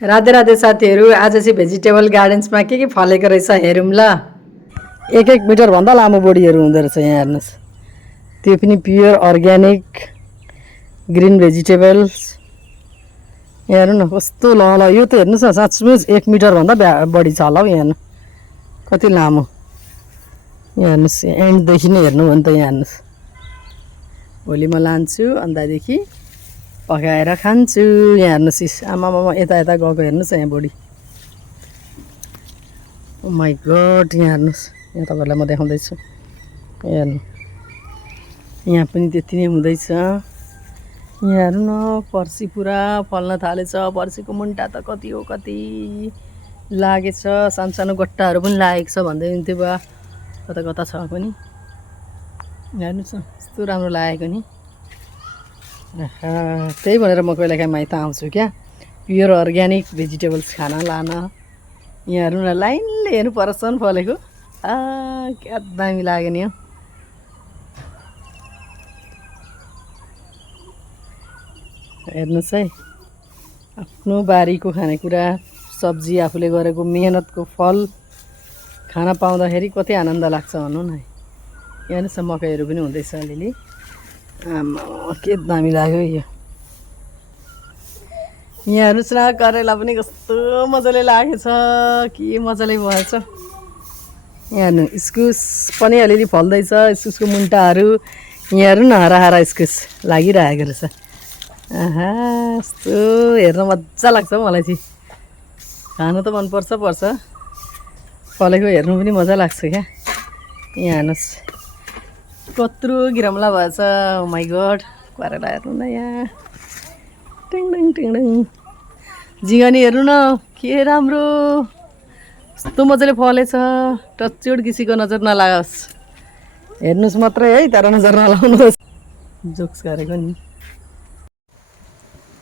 राधे राधे साथीहरू, आज चाहिँ भेजिटेबल गार्डन्समा के फलेको रहेछ हेरौँ ल। 1-1 मिटरभन्दा लामो बोडीहरू हुँदो रहेछ यहाँ हेर्नुहोस्। त्यो पनि प्योर अर्ग्यानिक ग्रिन भेजिटेबल्स। यहाँ हेर्नु न कस्तो ल यो त हेर्नुहोस् न, साँच्चै 1 मिटरभन्दा बढी छ होला हौ। यहाँ हेर्नु कति लामो। यहाँ हेर्नुहोस्, एन्डदेखि नै हेर्नु भने त यहाँ हेर्नुहोस्। भोलि म लान्छु अन्तदेखि पकाएर खान्छु। यहाँ हेर्नुहोस्, आमामामा यता यता गएको हेर्नुहोस् यहाँ बोडी। ओ माई गड, यहाँ हेर्नुहोस्। यहाँ तपाईँहरूलाई म देखाउँदैछु। हेर्नु यहाँ पनि त्यति नै हुँदैछ। यहाँ हेर्नु न, पर्सी पुरा फल्न थालेछ। पर्सीको मुन्टा त कति हो कति लागेछ। सानो सानो गट्टाहरू पनि लागेको छ भन्दै हुन्थ्यो बा। कता कता छ पनि हेर्नुहोस् न, यस्तो राम्रो लागेको नि। त्यही भनेर म कहिले काहीँ माइत आउँछु क्या, प्योर अर्ग्यानिक भेजिटेबल्स खान लान। यहाँ हेर्नु न, लाइनले हेर्नु परसम्म फलेको। क्या दामी लाग्यो नि हौ। हेर्नुहोस् है, आफ्नो बारीको खानेकुरा, सब्जी, आफूले गरेको मेहनतको फल खान पाउँदाखेरि कति आनन्द लाग्छ भनौँ न। हेर्नुहोस् न, मकैहरू पनि हुँदैछ अलिअलि। आमा के दामी लाग्यो यो। यहाँ हेर्नुहोस् न, करेला पनि कस्तो मजाले लागेछ, के मजाले भएछ। यहाँ हेर्नु, इस्कुस पनि अलिअलि फल्दैछ, इस्कुसको मुन्टाहरू। यहाँ हेर्नु न, हरा हरा इस्कुस लागिरहेको रहेछ। यस्तो हेर्न मजा लाग्छ मलाई चाहिँ। खानु त मनपर्छ फलेको हेर्नु पनि मजा लाग्छ क्या। यहाँ हेर्नुहोस् कत्रो गिरमला भएछ। ओ माई गड, करेला हेर्नु न यहाँ, टिङडङ टिङडङ। जिङ्गानी हेर्नु न, के राम्रो, कस्तो मजाले फलेछ। टचुड किसीको नजर नलागोस्। हेर्नुहोस् मात्रै है, तर नजर नलाउनुहोस्। जोक्स गरेको नि।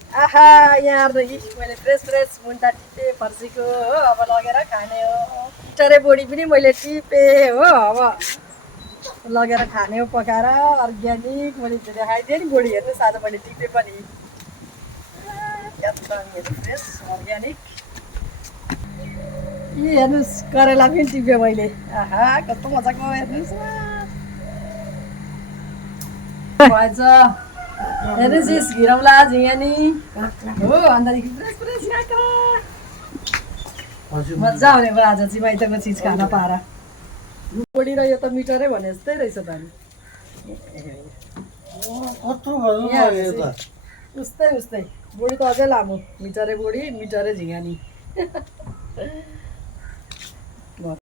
आहा, यहाँ हेर्नु, मैले फ्रेस मुन्टा टिपेँ फर्सीको हो। अब लगेर खाने हो। मिटरे बोडी पनि मैले टिपेँ हो। अब लगेर खाने हो पकाएर, अर्ग्यानिक। मैले देखाइदिएँ नि बोडी, हेर्नुहोस् आज मैले टिपेँ पनि। Fresh organic. हेर्नुहोस्, करेला पनि टिपेँ मैले। आहा, कस्तो मजाको हेर्नुहोस् भएछ। हेर्नुहोस्, घिरौला झिङ्गानी हो। अन्तदेखि फ्रेस मजा आउने भयो आज चाहिँ माइतको चिज खान पाएर। बोडी र यो त मिटरै भने जस्तै रहेछ त। उस्तै बोडी त अझै लामो, मिटरे बोडी, मिटरे झिङ्गानी।